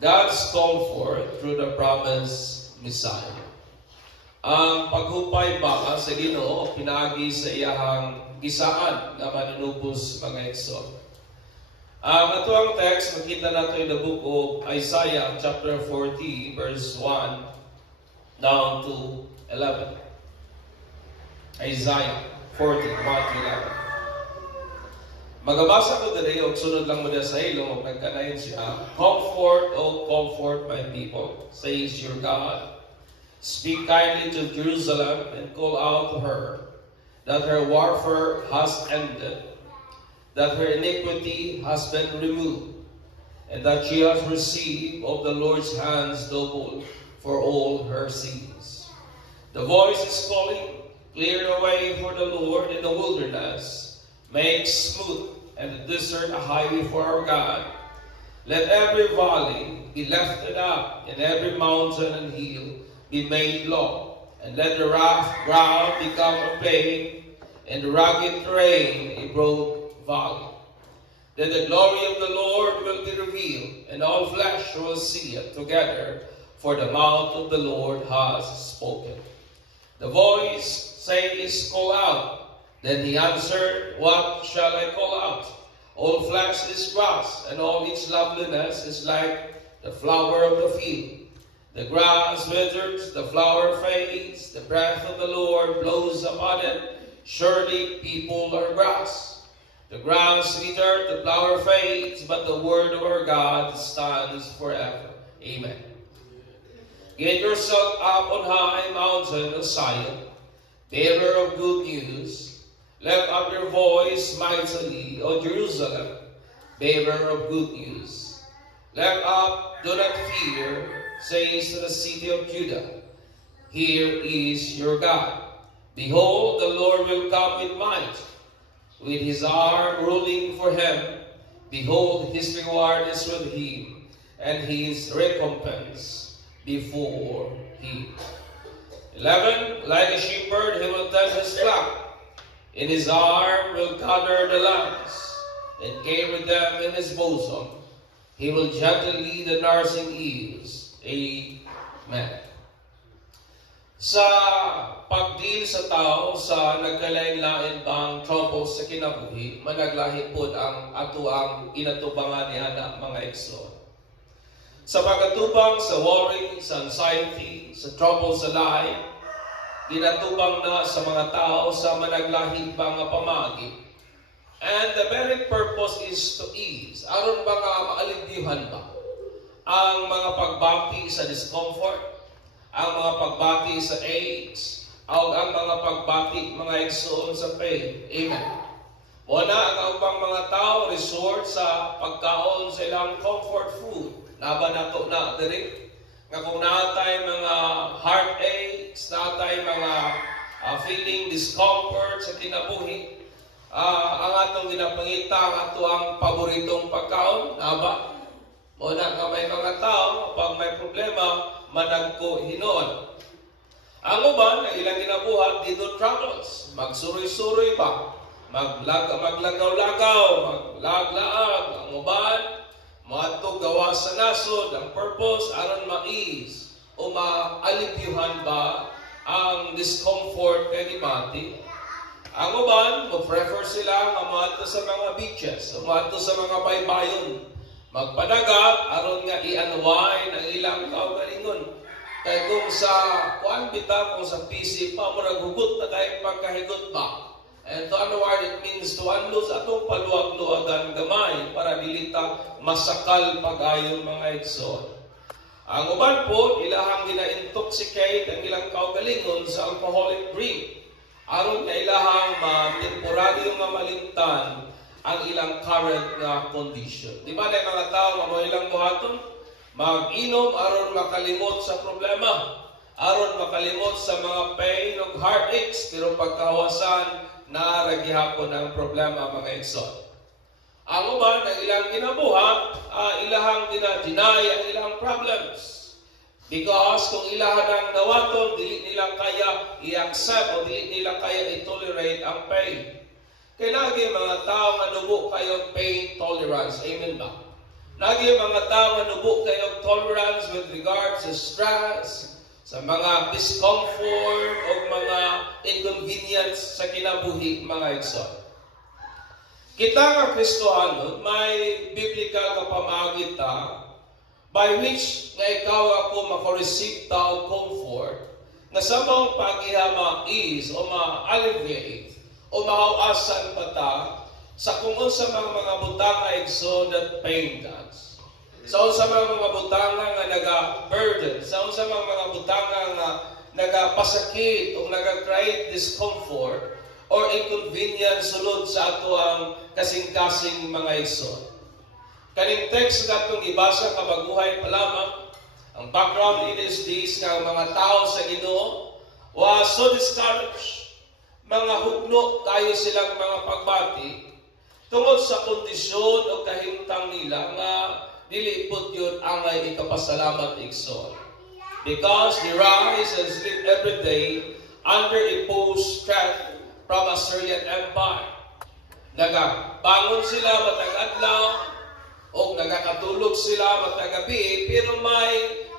God's called for through the promised Messiah. Ang paghupay ba sa Ginoo pinaagi sa iyahang gisaan nga manunubos mga igsoon. Ang atuang text makita nato in the book of Isaiah chapter 40 verse 1 down to 11. Isaiah 40, 1 to 11. Magabasa ko dali o sunod lang mo na sa ilong o nagkanayin siya. Comfort, O comfort my people, says your God. Speak kindly to Jerusalem and call out to her that her warfare has ended, that her iniquity has been removed, and that she has received of the Lord's hands double for all her sins. The voice is calling, clear the way for the Lord in the wilderness, make smooth and the desert a highway for our God. Let every valley be lifted up, and every mountain and hill be made low, and let the rough ground become a plain, and the rugged terrain a broad valley. Then the glory of the Lord will be revealed, and all flesh will see it together, for the mouth of the Lord has spoken. The voice says, call out. Then he answered, what shall I call out? All flesh is grass, and all its loveliness is like the flower of the field. The grass withers, the flower fades, the breath of the Lord blows upon it. Surely people are grass. The grass withers, the flower fades, but the word of our God stands forever. Amen. Get yourself up on high mountain of Zion, bearer of good news. Lift up your voice mightily, O Jerusalem, bearer of good news. Lift up, do not fear, says to the city of Judah, here is your God. Behold, the Lord will come with might, with his arm ruling for him. Behold, his reward is with him, and his recompense before him. 11, like a shepherd, he will tend his flock. In his arm will gather the lambs, and carry them in his bosom. He will gently lead the nursing ewes. Amen. Sa pagdil sa tao sa nagkalain-lain bang troubles sa kinabuhi, managlahi po ang atuang inatubangan niya na mga igsoon. Sa pagkatubang sa worry, sa anxiety, sa trouble sa life, ginatubang na sa mga tao sa managlahi bang pamagi. And the very purpose is to ease. Aron ba nga maalibyuhan ba ang mga pagbati sa discomfort, ang mga pagbati sa aches, o ang mga pagbati mga igsoon sa pain. Amen. Muna ang upang mga tao resort sa pagkaon sa ilang comfort food. Laban nato na diri nga kung natay mga heartaches, natay mga feeling discomfort sa kinabuhi, ang atong ginapangita ang ato ang paboritong pagkaon, naba? Muna ka may mga tao, pag may problema, managko hinoon. Ang uban, ang ilang ginabuhat, dito troubles. Magsuroy-suroy ba? Maglagaw-lagaw, maglaglaag. Ang uban, mato gawa sa nasod, ang purpose, aron ma-ease o maalibyuhan ba ang discomfort kay gibati. Ang uban, mo-prefer sila nga mato sa mga beaches, o mato sa mga baybayon, magpadagat, aron nga i-unwind ang ilang kaugalingon. Kaya kung sa kuan bita, kung sa PC pa, muragugot na kayong pagkahigot ba? And to unwind, it means to unloose atong paluwag-luwagan gamay para dilita masakal pag-ayon mga igsoon. Ang uban po, ilahang gina-intoxicate ang ilang kaugalingon sa alcoholic drink. Aron nga ilahang temporaryo nga malimtan ang ilang current nga condition. Di ba na mga tao nga mo ilang buhaton? Mag-inom aron makalimot sa problema, aron makalimot sa mga pain o heartaches, pero pagkahawasan na gihapon ang problema mga igsoon. Ang uban, ang ilang ginabuhat, ilahang deny ang ilang problems. Because kung ilahan ang nawaton, dili nila kaya i-accept o dili nila kaya i-tolerate ang pain. Kaya lagi mga tao nga nubo kayo pain tolerance. Amen ba? Lagi mga tao nga nubo kayo tolerance with regards sa stress, sa mga discomfort o mga inconvenience sa kinabuhi, mga igsoon. Kita nga Kristohanon, may biblical nga pamagita by which nga ikaw ako makareceive ta og comfort nga sa mong paghihama is o ma-alleviate o mahawasan pa ta sa kung sa mga butanga igsoon that pain us. Sa unsa mga butanga nga naga-burden, sa unsa mga butanga nga nagapasakit o naga-create discomfort or inconvenience sulod sa ato ang kasing-kasing mga igsoon. Kaning text nga itong ibasa kabaguhay pa lamang, ang background in these days nga mga tao sa Ginoo was so discouraged, mga hugno kayo silang mga pagbati tungod sa kondisyon o kahimtang nila nga dili pud yun angay ikapasalamat igsoon. Because they rise and sleep every day under imposed strength from Assyrian Empire. Nagabangon sila matag adlaw o nagakatulog sila matag gabi, pero may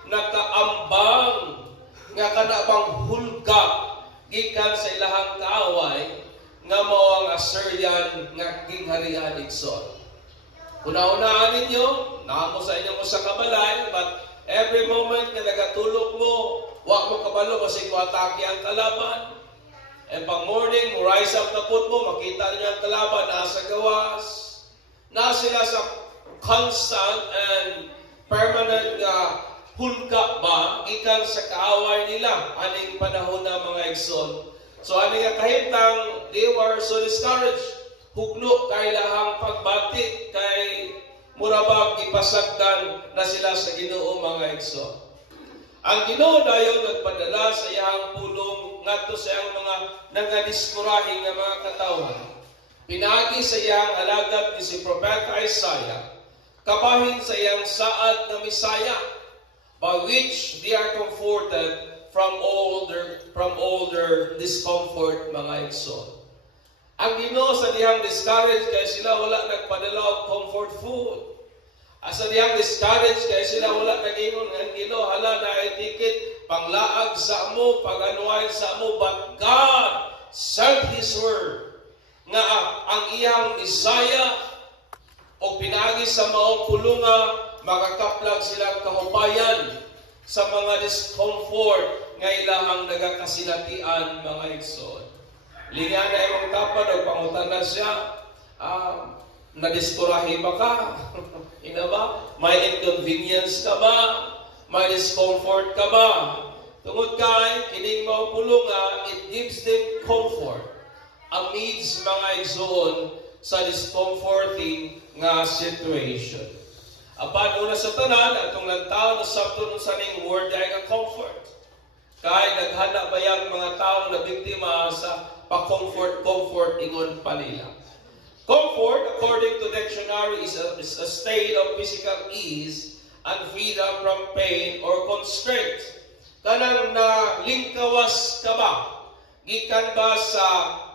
nakaambang nga kanabang hulga gikan sa ilahang kaaway nga mao ang Assyrian nga gingharian igsoon. Una-unaan ninyo, naamo sa inyong usa ka balay, but every moment nga nagatulog mo, wa mo kabalo kasi kuatake ang kalaban. And pag morning, mo rise up na put mo, makita niyo ang kalaban, nasa gawas. Na sila sa constant and permanent hulga ba, ikan sa kaaway nila, aning panahon na mga igsoon. So aning kahitang, they were so discouraged. Hugno kay lahang pagbati, kay murabag ipasagdan na sila sa Ginoo mga igsoon. Ang Ginoo dayon nagpadala sa iyang pulong ngadto sa iyang mga nangadiskurahing nga mga katawhan. Pinagi sa iyang alagad ni si Propeta Isaiah, kabahin sa iyang saad na Misaya, by which they are comforted from all their discomfort mga igsoon. Ang Ginoo sa dihang discouraged kay sila wala nagpadala og comfort food. Asa diyang discouraged kay sila wala nag-ingon nga Ginoo hala na ay ticket panglaag sa amo, pag-anuay sa amo, but God sent His word nga ang iyang Misaya o pinagi sa maong pulunga makakaplag silang kahubayan sa mga discomfort nga ilahang nagakasinatian mga igsoon. Lingan na imong tapad o pangutan na siya, nadiskurahi ba ka? Ina ba? May inconvenience ka ba? May discomfort ka ba? Tungod kay, kining maupulunga, it gives them comfort amidst mga igsoon sa discomforting nga situation. Apan una sa tanan, atong lantaw na sabto nun sa ning word ay nga comfort. Kay naghana bayang mga taong na biktima sa pa-comfort ingon pa nila. Comfort, according to dictionary, is a state of physical ease and freedom from pain or constraint. Kanang nalingkawas ka ba? Gikan ba sa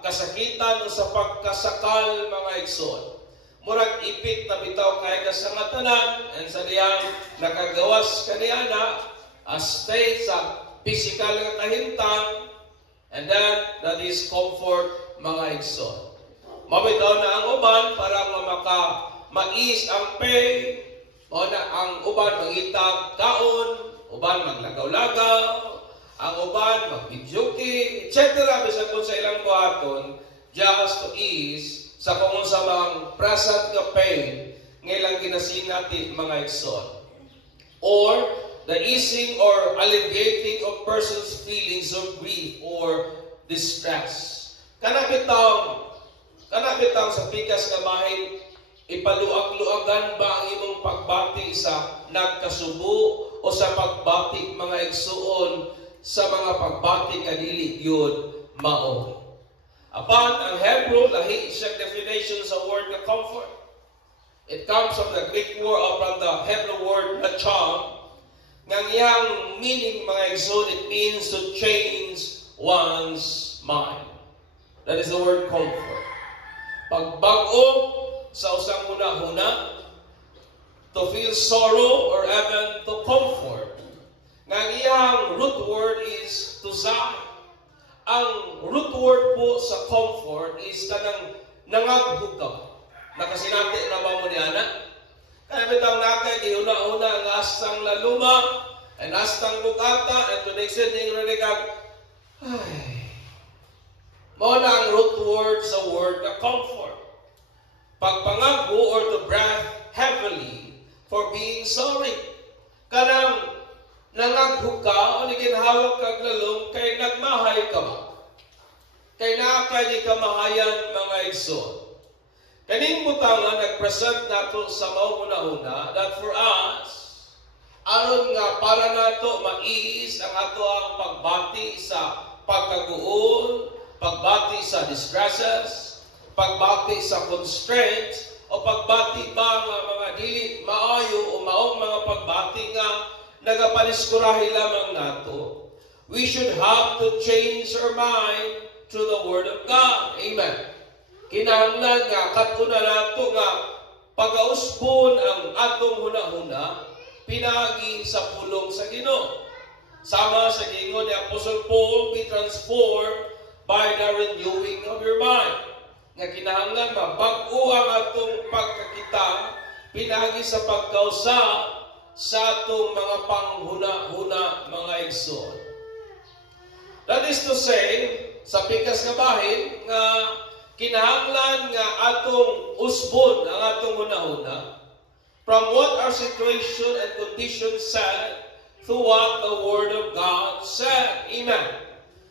kasakitan o sa pagkasakal mga igsoon? Murag ipit na bitaw kay kasangatanan and sa diyang nakagawas kaniyana a state sa physical nga kahintang. And then, that is comfort mga igsoon. Mabitaw na ang uban para mais ang pain, o na ang uban mangitag kaon, uban maglagaw-lagaw, ang uban magbidyuki, etc. Bisan kung sa ilang buhaton, just to ease sa kung sa mga present nga pain, ngailang ginasinati mga igsoon. Or, the easing or alleviating of person's feelings of grief or distress. Kanabitang sa pikas nga bahin, ipaluag-luagan ba ang imong pagbati sa nagkasubo o sa pagbati mga igsoon sa mga pagbati kadili yun mao. Apan ang Hebrew lahi siyang definition sa word na comfort. It comes from the Greek word or from the Hebrew word nacham. Ngang iyang meaning mga igsoon, it means to change one's mind. That is the word comfort. Pagbago sa usang huna-huna, to feel sorrow or even to Usahay. Ang root word po sa comfort is kanang nangaghugaw. Nakasinati na ba mo ni Ana? Kaya bitang nakay, giuna-una ang astang laluma, ang astang bukata, and to next thing rinigag, ay, mo na ang root word sa word na comfort. Pagpangago or to breath heavily for being sorry. Kanang nangaghuka o niginhawag kag lalong kay nagmahay ka mo. Kay nakakay ni kamahayan mga igsoon. Kaning butangan nagpresent nato sa mauna-una that for us, aron nga para nato maiis ang ato ang pagbati sa pagkaguol, pagbati sa distresses, pagbati sa constraints, o pagbati ba nga mga dili maayo o maong mga pagbati nga nagapaniskurahi lamang nato. We should have to change our mind to the Word of God. Amen. Kinahanglan nga katuna nato nga pagausbon ang atong hunahuna pinagi sa pulong sa Ginoo. Sama sa gingon ni Apostle Paul, be transformed by the renewing of your mind. Nga kinahanglan mabag-o ang atong pagkakita pinagi sa pagkausa sa atong mga panghuna-huna mga igsoon. That is to say, sa pikas nga bahin nga kinahanglan nga atong usbon ang atong hunahuna from what our situation and condition said to what the Word of God said. Amen.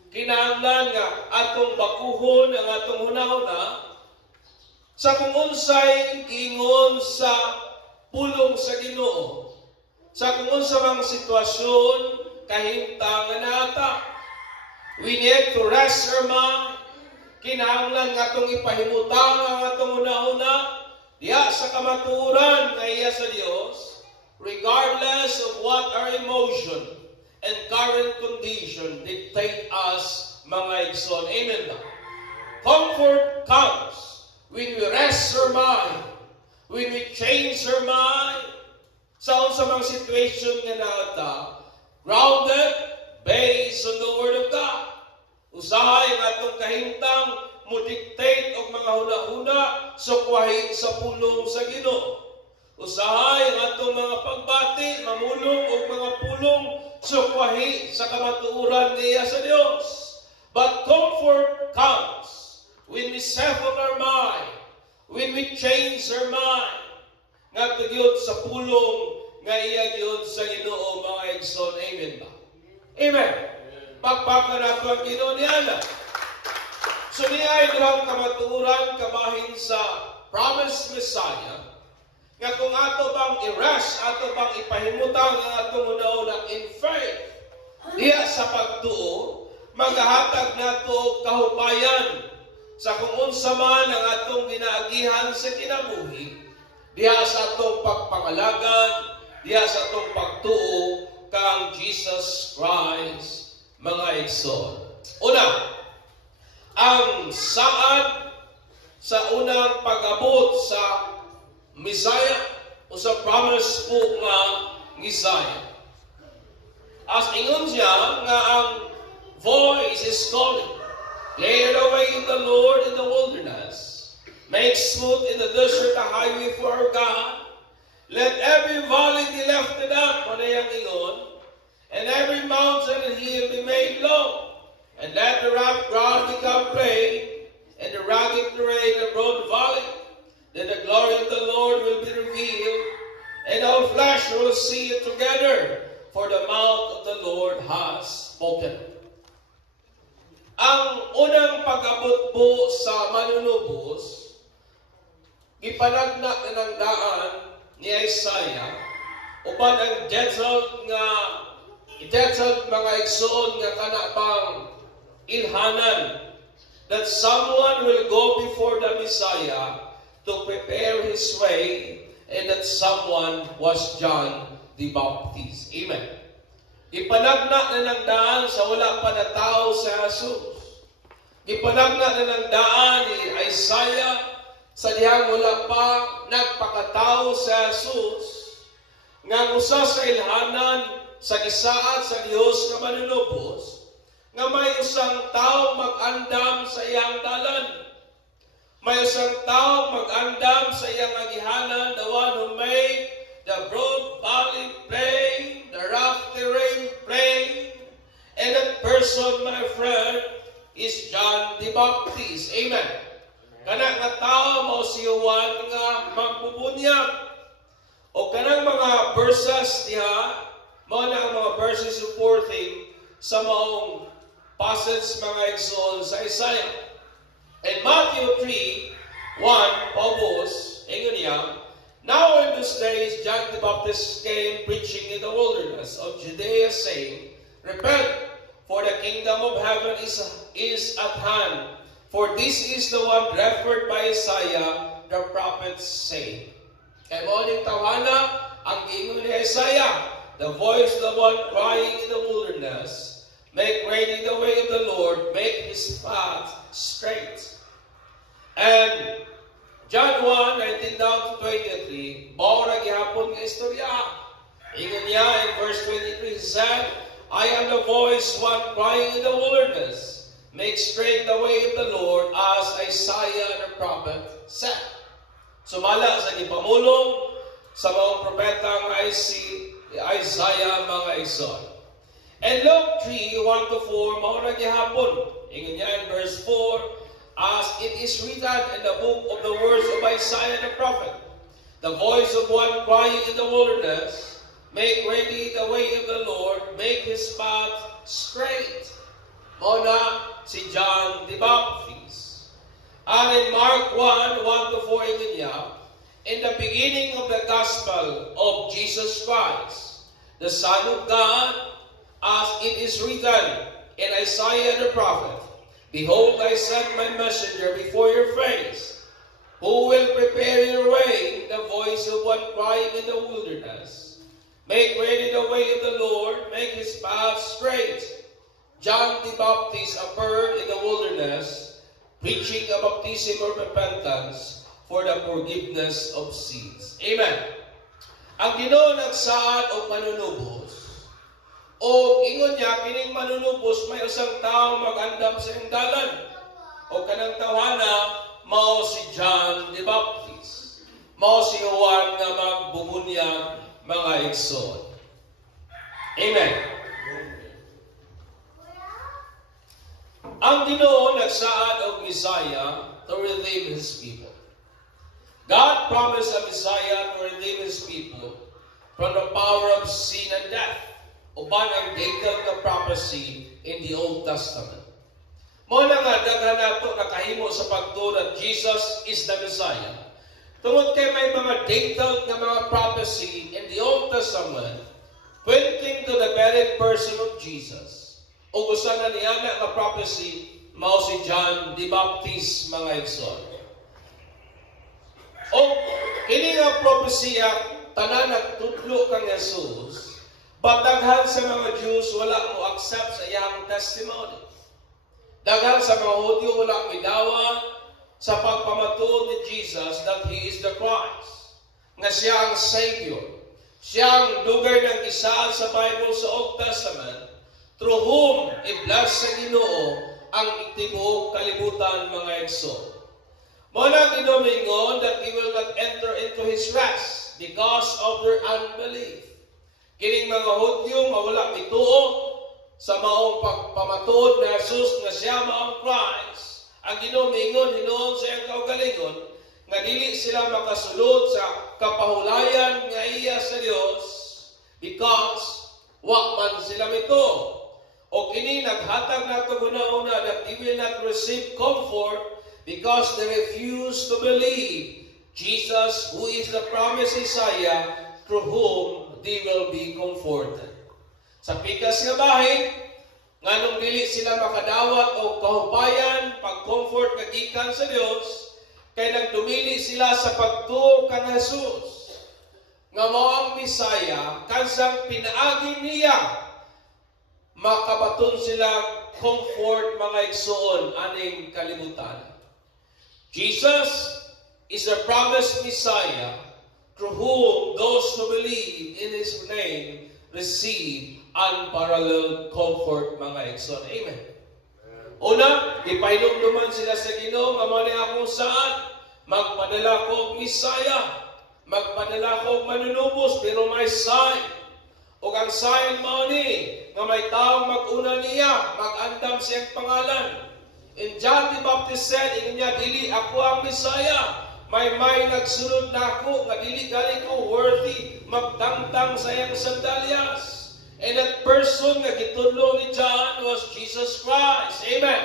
Kinahanglan nga atong bakuhon ang atong hunahuna sa kung unsay giingon sa pulong sa Ginoo. Sa kung unsa mang sitwasyon kahimtang nata. We need to rest our mind. Kinahanglan nga itong ipahimutang ang atong una-una diya sa kamatuoran nga iya sa Dios, regardless of what our emotion and current condition dictate us mga igsoon. Amen ba? Comfort comes when we rest our mind, when we change our mind sa unsa mang situation nga nata, grounded based on the Word of God. Usahay ang atong kahimtang mo dictate og mga huna-huna sukwahi sa pulong sa Ginoo. Usahay ang atong mga pagbati mamulong og mga pulong sukwahi sa kamatuoran niya sa Dios. But comfort comes when we settle our mind, when we change our mind, nga gyud sa pulong nga iya gyud sa Ginoo mga igsoon. Amen ba? Amen. Pagpaka na ito ang Ginoo ni Ana. So niya ay durang kamatuuran kabahin sa promised Messiah nga kung ato bang i-rest, ato bang ipahimutang ang atong una-una in faith diya sa pagtuo, magahatag nato kahupayan sa kung unsa man ang atong ginaagihan sa kinabuhi diya sa atong pagpangalagan, diya sa atong pagtuo kang Jesus Christ. Mga igsoon. Una, ang saad sa unang pag-abot sa Messiah o sa promise po nga Messiah. As ingon siya nga ang voice is calling, clear the way of the Lord in the wilderness, make smooth in the desert a highway for our God. Let every valley be lifted up, manayang ingon, and every mountain and hill be made low, and let the rough ground become plain, and the rugged terrain a broad valley. Then the glory of the Lord will be revealed, and all flesh will see it together, for the mouth of the Lord has spoken. Ang unang pag-abot po sa manunubos, ipanagna na ng daan ni Isaiah, uban ang detached mga igsoon nga kanapang ilhanan that someone will go before the Messiah to prepare his way, and that someone was John the Baptist. Amen. Ipanagna na ng daan sa wala pa na tao sa Jesus. Ipanagna na ng daan ni Isaiah sa dihang wala pa nagpakatao sa Jesus, nga usa sa ilhanan sa gisaad sa Dios nga manunubos, nga may usang tao mag-andam sa iyang dalan. May usang tao mag-andam sa iyang agihanan, the one who made the broad valley plain, the rough terrain plain, and that person, my friend, is John the Baptist. Amen. Kanang nga tao mo si Juan nga magbubunyag. O kanang mga verses diha, mo na ang mga verses supporting sa maong passage mga igsoon sa Isaiah. In Matthew 3:1, Paubos, ingon niya, now in those days John the Baptist came preaching in the wilderness of Judea, saying, repent, for the kingdom of heaven is at hand. For this is the one referred by Isaiah, the prophet, saying. Kaya mo ning tawana, ang ingon ni Isaiah, the voice of the one crying in the wilderness, make ready the way of the Lord, make his path straight. And John 1:19 down to 23, bawa na gihapon nga istorya. Ingon niya in verse 23, he said, I am the voice one crying in the wilderness, make straight the way of the Lord, as Isaiah the prophet said. Sumala sa gipamulong sa mga propetang Isaiah mga igsoon. And Luke 3:1-4, mao na gihapon. Ingon niya in verse 4, as it is written in the book of the words of Isaiah the prophet, the voice of one crying in the wilderness, make ready the way of the Lord, make his path straight. Mao na si John the Baptist. And in Mark 1:1-4, ingon niya, in the beginning of the gospel of Jesus Christ, the Son of God, as it is written in Isaiah the prophet, behold, I send my messenger before your face, who will prepare your way, the voice of one crying in the wilderness. Make ready the way of the Lord, make his path straight. John the Baptist appeared in the wilderness, preaching a baptism of repentance for the forgiveness of sins. Amen. Ang Ginoo nagsaad og manunubos. O ingon niya, kining manunubos, may usang tao mag-andam sa iyang dalan. O kanang tawana, mao si John the Baptist. Mao si Juan nga magbubunyag mga igsoon. Amen. Ang Ginoo nagsaad og Messiah to redeem His people. God promised a Messiah to redeem His people from the power of sin and death. Uban ang dated na prophecy in the Old Testament. Mo na nga daghan nato nakahimo sa pagtuo that Jesus is the Messiah. Tungod kay may mga dated na mga prophecy in the Old Testament pointing to the very person of Jesus. O usa na niya nga prophecy mao si John the Baptist mga igsoon. O kini nga prophecy tanan nagtudlo kang Jesus. But daghan sa mga Jews wala mo accept sa iyang testimony. Daghan sa mga Hudyo wala midawa sa pagpamatuod ni Jesus that He is the Christ. Nga siya ang Savior. Siya ang dugay ng isaal sa Bible sa Old Testament through whom i-bless sa Ginoo ang tibuok kalibutan mga igsoon. Muna ginumingon that they will not enter into His rest because of their unbelief. Kining mga Hudyo mawala mituo sa maong pagpamatuod na Jesus nga siya maong Christ. Ang ginumingon hinuon sa iyang kaugalingon nga dili sila makasulod sa kapahulayan nga iya sa Dios because wa man sila mituo. O kini naghatag nato guna-una that they will not receive comfort because they refuse to believe Jesus, who is the promised Messiah, through whom they will be comforted. Sa pikas nga bahin, nganong dili sila makadawat o kahupayan, pag-comfort nga gikan sa Dios, kay nagdumili sila sa pagtuo kan Jesus. Nga mao ang Messiah, kansang pinaagi niya, makabaton sila comfort mga igsoon aning kalibutan. Jesus is the promised Messiah, through whom those who believe in His name receive unparalleled comfort, mga igsoon. Amen. Una, ipainomduman sila sa Ginoo nga mao ni akong saan magpadala ko og Misaya, magpadala ko og manunubos, pero may sign. O ang sign mao ni nga may taong mag-una niya, mag-andam siyang pangalan. And John the Baptist said, ingon niya, dili ako ang Misaya. May nagsunod na ako, nga dili gali ko worthy magtangtang sa iyang sandalyas. And that person nga gitudlo ni John was Jesus Christ. Amen.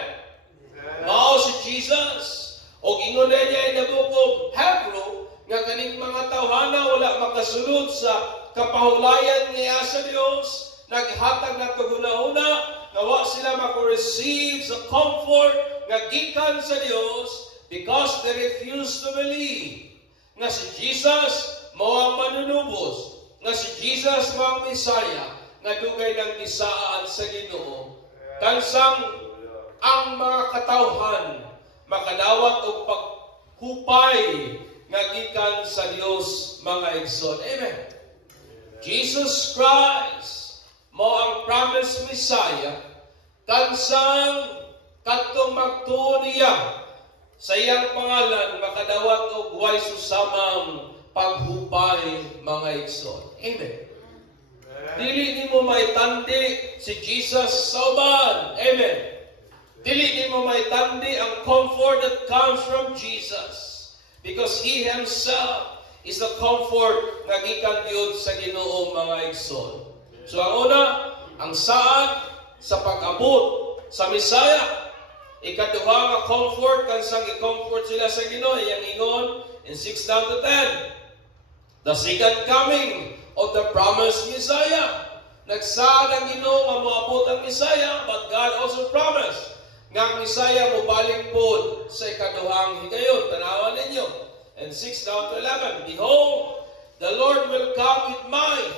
Mao si Jesus. O ingon na niya in the book of Hebrew, nga kaning mga tawhana wala makasunod sa kapahulayan niya sa Dios, naghatag na kaguna-una, nga wa sila mako-receive sa comfort nga gikan sa Dios, because they refuse to believe nga si Jesus mao ang manunubos, nga si Jesus mao ang Messiah, nga dugay ng gisaan sa Ginoo. Kansang ang mga katawhan makadawat og paghupay nga gikan sa Dios, mga igsoon. Amen. Jesus Christ mao ang promised Messiah, kansang katong magtuo niya sa iyang pangalan makadawat og way susamang paghupay, mga igsoon. Amen. Dili nimo maitandi si Jesus sa uban. Amen. Dili nimo maitandi ang comfort that comes from Jesus, because He Himself is the comfort nga gikan gyud sa Ginoo, mga igsoon. So ang una, ang saan sa pag-abot sa Misaya. Ikaduha nga comfort, kansang i-comfort sila sa Ginoo, iyang ingon in 6 down to 10. The second coming of the promised Messiah. Nagsaad ang Ginoo nga moabot ang Messiah, but God also promised nga ang Messiah mobalik pod sa ikaduhang higayon. Tanawan ninyo. And 6 down to 11. Behold, the Lord will come with might,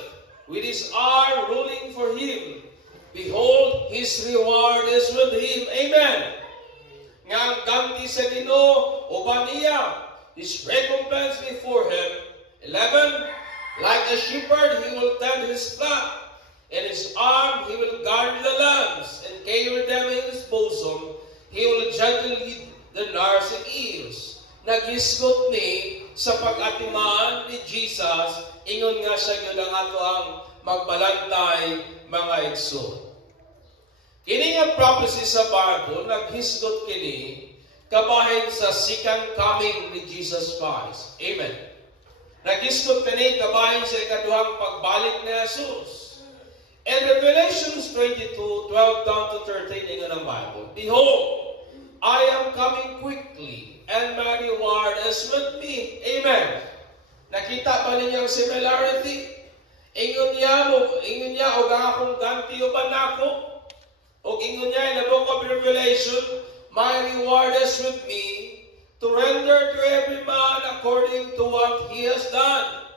with His arm ruling for Him. Behold, His reward is with Him. Amen. Nga ang ganti sa Ginoo uban niya, His recompense before Him. 11. Like a shepherd, He will tend His flock. In His arm, He will guard the lambs, and carry them in His bosom. He will gently lead the nurse and eels. Naghisgot ni sa pag-atimaan ni Jesus, ingon nga siya yun ang ato ang magbalantay, mga igsoon. Kini nga prophecy sa Bible, naghisgot kini kabahin sa second coming ni Jesus Christ. Amen. Naghisgot kini kabahin sa ikaduhang pagbalik ni Jesus. And Revelations 22:12 down to 13 ingon ang Bible. Behold, I am coming quickly, and my reward is with me. Amen. Nakita ba ninyo ang similarity? Ingon niya, og akong ganti uban nako. Og ingon niya in the book of Revelation, my reward is with me, to render to every man according to what he has done.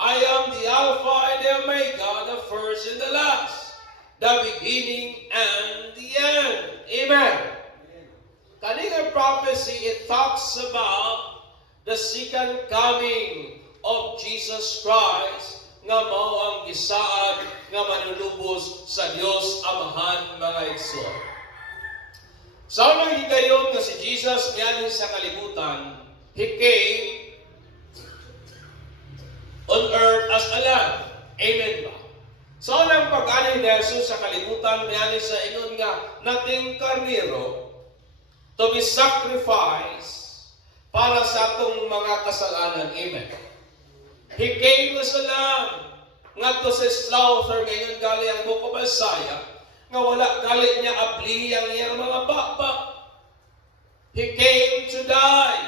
I am the Alpha and the Omega, the first and the last, the beginning and the end. Amen. Kaning prophecy, it talks about the second coming of Jesus Christ, nga mao ang gisaad nga manunubos sa Dios Amahan, mga igsoon. Sa unang higayon nga si Jesus niyan sa kalibutan, He came on earth as a lamb. Amen ba? So, nang pag-alay ni Jesus sa kalibutan, mayani sa ingon nga, nating karnero to be sacrificed para sa atong mga kasalanan. Amen. He came as a lamb, nga to sa slaughter, ngayon gali ang book of Isaiah, nga wala gali niya abli ang iyang mga bakbak. He came to die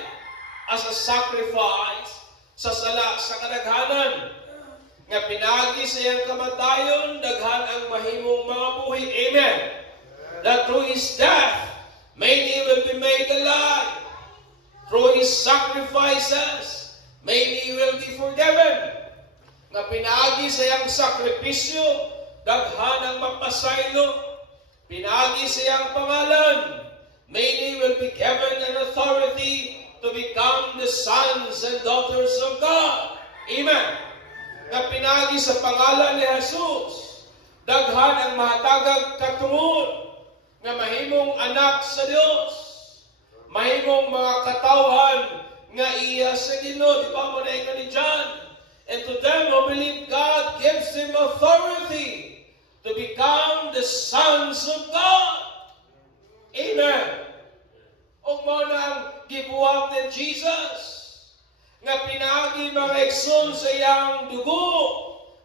as a sacrifice sa sala sa kadaghanan, nga pinagi sa iyang kamatayon, daghan ang mahimong mga buhi. Amen. That through His death, many will be made alive. Through His sacrifices, many will be forgiven. Nga pinagi sa iyang sakripisyo, daghan ang mapasaylo. Pinagi sa iyang pangalan, many will be given an authority to become the sons and daughters of God. Amen. nga pinagi sa pangalan ni Jesus, daghan ang mahatagag katungod nga mahimong anak sa Dios, mahimong mga katawhan nga iya sa Ginoo. Di ba mo na ni John? And to them who believe, God gives them authority to become the sons of God. Amen. O mo nang gibuhat ni Jesus nga pinagi mga igsoon sa iyang dugo,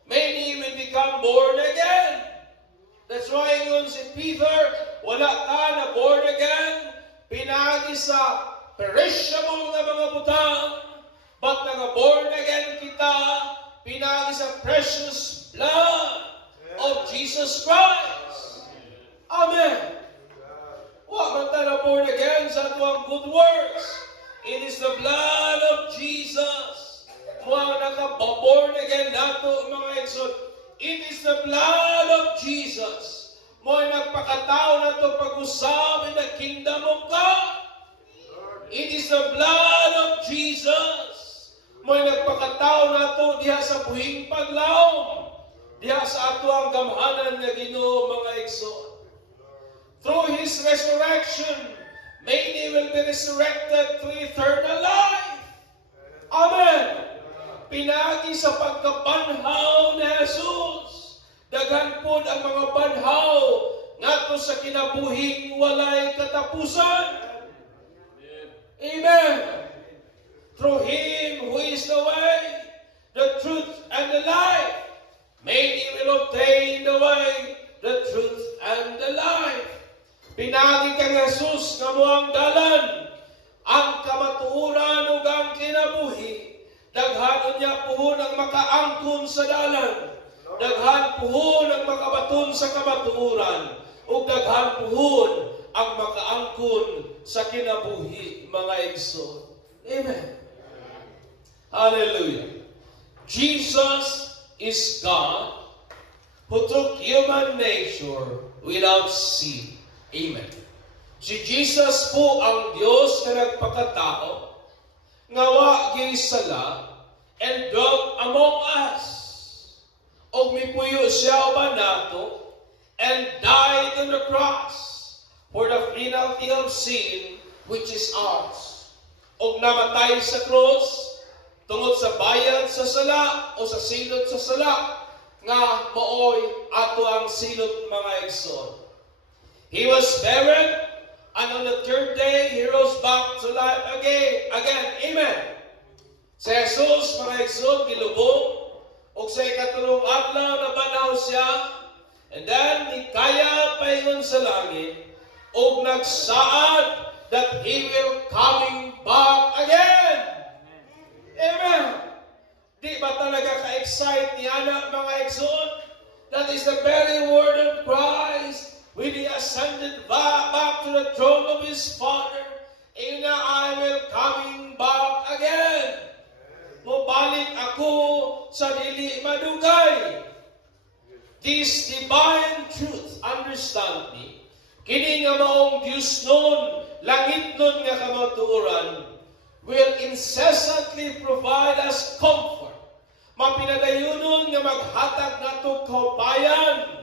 many will become born again. That's why ngun si Peter, wala ka na born again, pinagi sa perishable na mga butang, but nag-born again kita, pinagi sa precious blood of Jesus Christ. Amen. Wa man ta na born again sa tuwang good works. It is the blood of Jesus. Mga naka-born again nato mga igsoon. It is the blood of Jesus. Mga nagpakatao na ito pag-usap in the kingdom of God. It is the blood of Jesus. Mga nagpakatao na ito diha sa buhing paglaom. Diha sa ato ang gamhanan na Ginoo mga igsoon. Through His resurrection, many will be resurrected to eternal life. Amen. Pinagi sa pagkabanhaw ni Jesus, daghan po ang mga banhaw ngadto sa kinabuhing walay katapusan. Amen. Through Him who is the way, the truth, and the life, many will obtain the way, the truth, and the life. Pinagi kang Jesus nga moang dalan, ang kamatuoran ug ang kinabuhi. Daghan niya puhon ang makaangkon sa dalan. Daghan puhon ang makabaton sa kamatuoran. Ug daghan puhon ang makaangkon sa kinabuhi, mga igsoon. Amen. Hallelujah. Jesus is God who took human nature without sin. Amen. Si Jesus po ang Diyos na nagpakatao, nga wa gyud sala, and dwelt among us. Og mipuyo siya uban nato, and died on the cross for the penalty of sin, which is ours. Og namatay sa cross, tungod sa bayad sa sala, o sa silot sa sala, nga mooy ato ang silot mga igsoon. He was buried, and on the third day, He rose back to life again. Amen. Sa Jesus, mga igsoon, gilubong, o sa ikatulong adlaw na banaw siya, and then, nikaya paingon sa langit, o nagsaad that He will coming back again. Amen. Di ba talaga ka-excite ni Ana, mga igsoon? That is the very word of Christ. When He ascended back to the throne of His Father, and I will coming back again. Mubalik ako sa dili madugay. This divine truth, understand me, kini nga maong Diyos nun, langit nun nga kamatuoran, will incessantly provide us comfort. Mapinadayunon nga maghatag nato kaubayan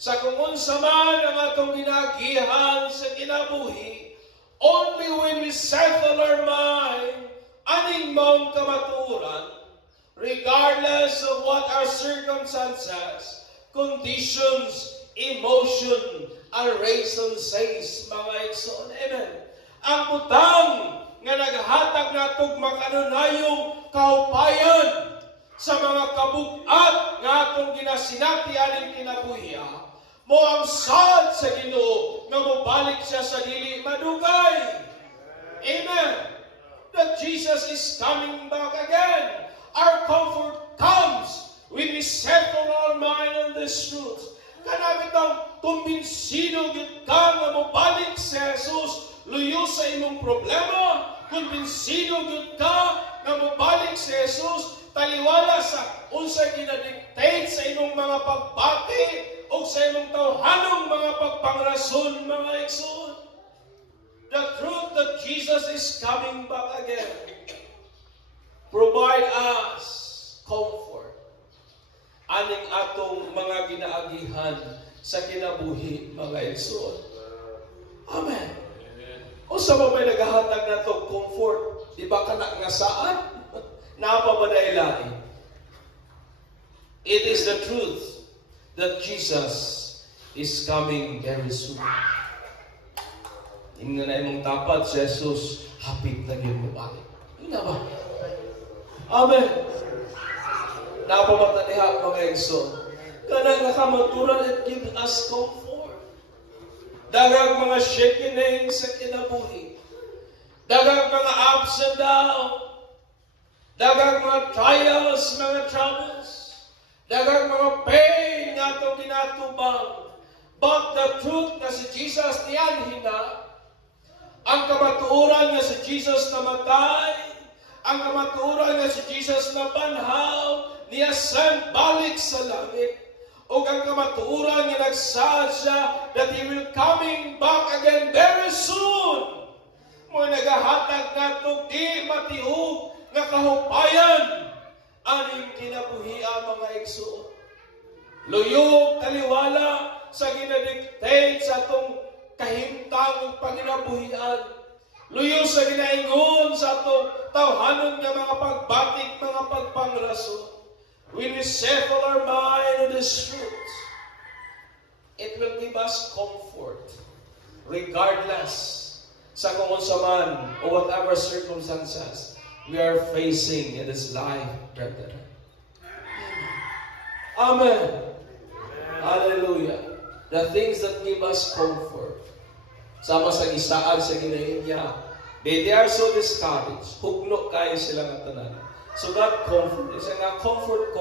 sa kung unsa man ang atong ginagihan sa kinabuhi, only when we settle our mind, aning maong kamatuoran, regardless of what our circumstances, conditions, emotion, and reason says, mga igsoon. Amen. Ang butang nga naghatag natog makanunayong kaupayan sa mga kabug-at nga atong ginasinati aning kinabuhiya, mo ang sad sa Ginoo nga mobalik siya sa dili madugay. Amen. That Jesus is coming back again. Our comfort comes when we settle our mind on this truth. Kanabit ang kumbinsido gid ka nga mobalik si Jesus luyo sa imong problema. Kumbinsido gid ka nga mobalik si Jesus taliwala sa unsay ginadictate sa imong mga pagbati o sa imong tawhanong mga pagpangrason, mga igsoon. The truth that Jesus is coming back again provide us comfort. aning atong mga ginaagihan sa kinabuhi, mga igsoon. Amen. O sa may naghahatag na to comfort, di ba ka nga saan? Napapadailain. It is the truth that Jesus is coming very soon. Tingnan na imong tapat si Jesus, hapit na yun mo balik. Yun na ba? Amen. Napamataniha, mga igsoon. Kanang nakamaturan, it gives us comfort. Dagang mga shakening sa kinabuhi. Dagang mga ups and downs. Dagang mga trials, mga troubles. Dagang mga pain nga itong ginatubang. But the truth na si Jesus niyan hina, ang kamatuoran nga si Jesus namatay, ang kamatuoran nga si Jesus na banhaw, niya send balik sa langit. O ang kamatuoran nga nagsaad siya that He will coming back again very soon. Mo'y nagahatag na itong di matihog na kahupayan aning kinabuhia, mga igsoon. Luyog taliwala sa ginadictate sa itong kahimtang panginabuhian. Luyog sa ginaingon sa itong tawhanon nga mga pagbatik, mga pagpangrason. When we settle our mind on this truth, it will give us comfort regardless sa kung unsa man o whatever circumstances we are facing in this life, brethren. Amen. Hallelujah. The things that give us comfort. Sama sa gisaan sa ginahinya, they are so discouraged. Hugno kayo sila ng tanan. So God comfort. Isa nga, comfort,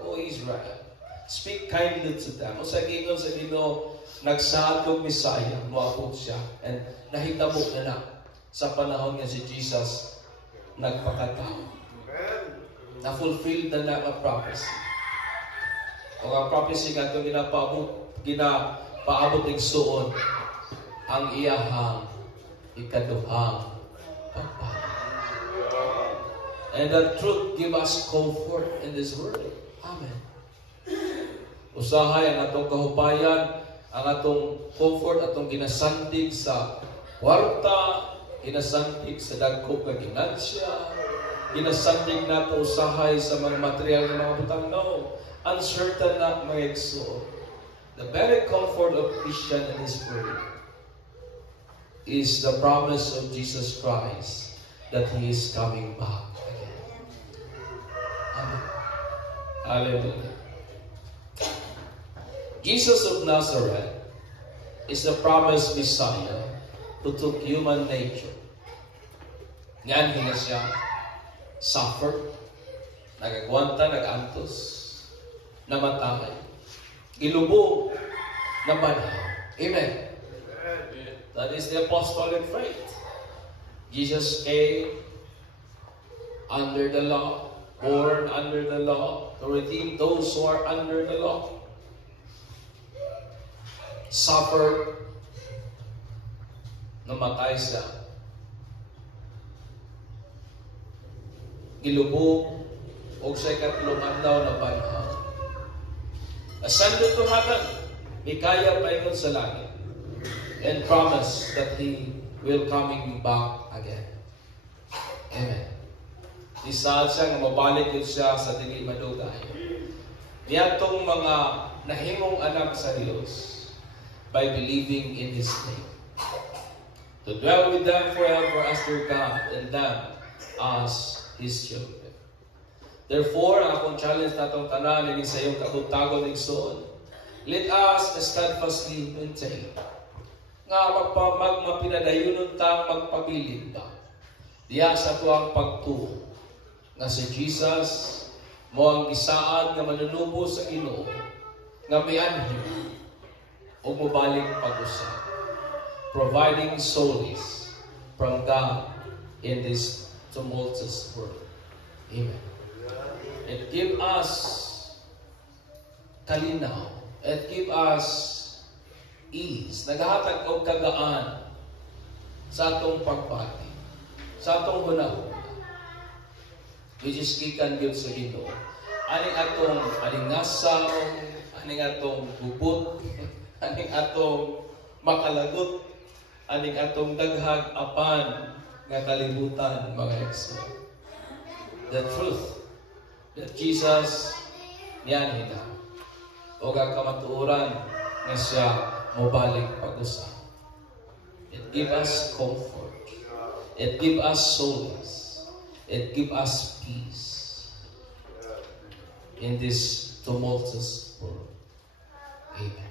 O Israel. Speak kindly to them. O sa gingon sa Ginoo, nagsaad kong Messiah, moabot siya. And nahitabo na sa panahon nga si Jesus nagpakatao. Na-fulfill na ang prophecy. O ang prophecy nga ito ginapaabot ng suon ang iyahang ikaduhang pagpapalad. And the truth give us comfort in this world. Amen. Usahay ang atong kahupayan, ang atong comfort, atong ginasandig sa kwarta, ginasandig sa dagkog nga ginansya, ginasandig nato usahay sa mga material ng mga butang. No. Uncertain na mga igsoon. The very comfort of Christian in this world is the promise of Jesus Christ that He is coming back again. Amen. Hallelujah. Jesus of Nazareth is the promised Messiah who took human nature. Ngayon nga siya suffer, nagagwanta, nagantos, namatay, ilubog, nabanhaw. Amen. That is the apostolic faith. Jesus came under the law, born under the law, to redeem those who are under the law. Suffered, namatay siya. Gilubog, o sa ikatlong adlaw na banhaw. Ascended to heaven, ikaya pa yun sa langit. And promise that He will coming back again. Amen. Isaad siya nga mabalik yun siya sa dili madugay. Niyatong mga nahimong anak sa Diyos by believing in His name. To dwell with them forever as their God and them as His children. Therefore, ang akong challenge na itong tanan ng sa iyong katutagon ng soon, let us steadfastly maintain nga magmapinadayunon ta, magpabilin ta. Diya sa tuwang pagtuo nga si Jesus mo ang isaan nga manunubo sa Ginoo nga may anhim o mubalik pag-usap, providing solace from God in this tumultuous world. Amen. And give us kalinaw, and give us ease, naghahatag og kagaan sa atong pagpati, sa atong hunahuna, which is gikan gyud sa Ginoo. aning atong alingasaw, aning atong bubot, aning atong makalagot, aning atong daghag apan nga kalibutan, mga igsoon. The truth that Jesus niyan hina o kamatuoran nga siya mobalik pag-usa. It give us comfort. It give us solace. It give us peace in this tumultuous world. Amen.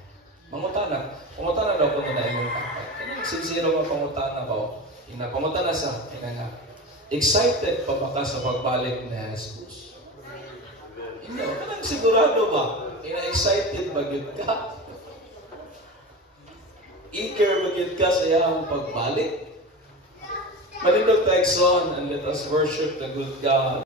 Pangutana daw ko na imong dapat. Kanang sincere nga pangutana ba? Pangutana sa nga. Excited pa ba ka sa pagbalik ni Jesus? Hindi, kanang sigurado ba? Excited ba gyud ka? Eager ba gyud ka sa iyang pagbalik? Manindog tayo, and let us worship the good God.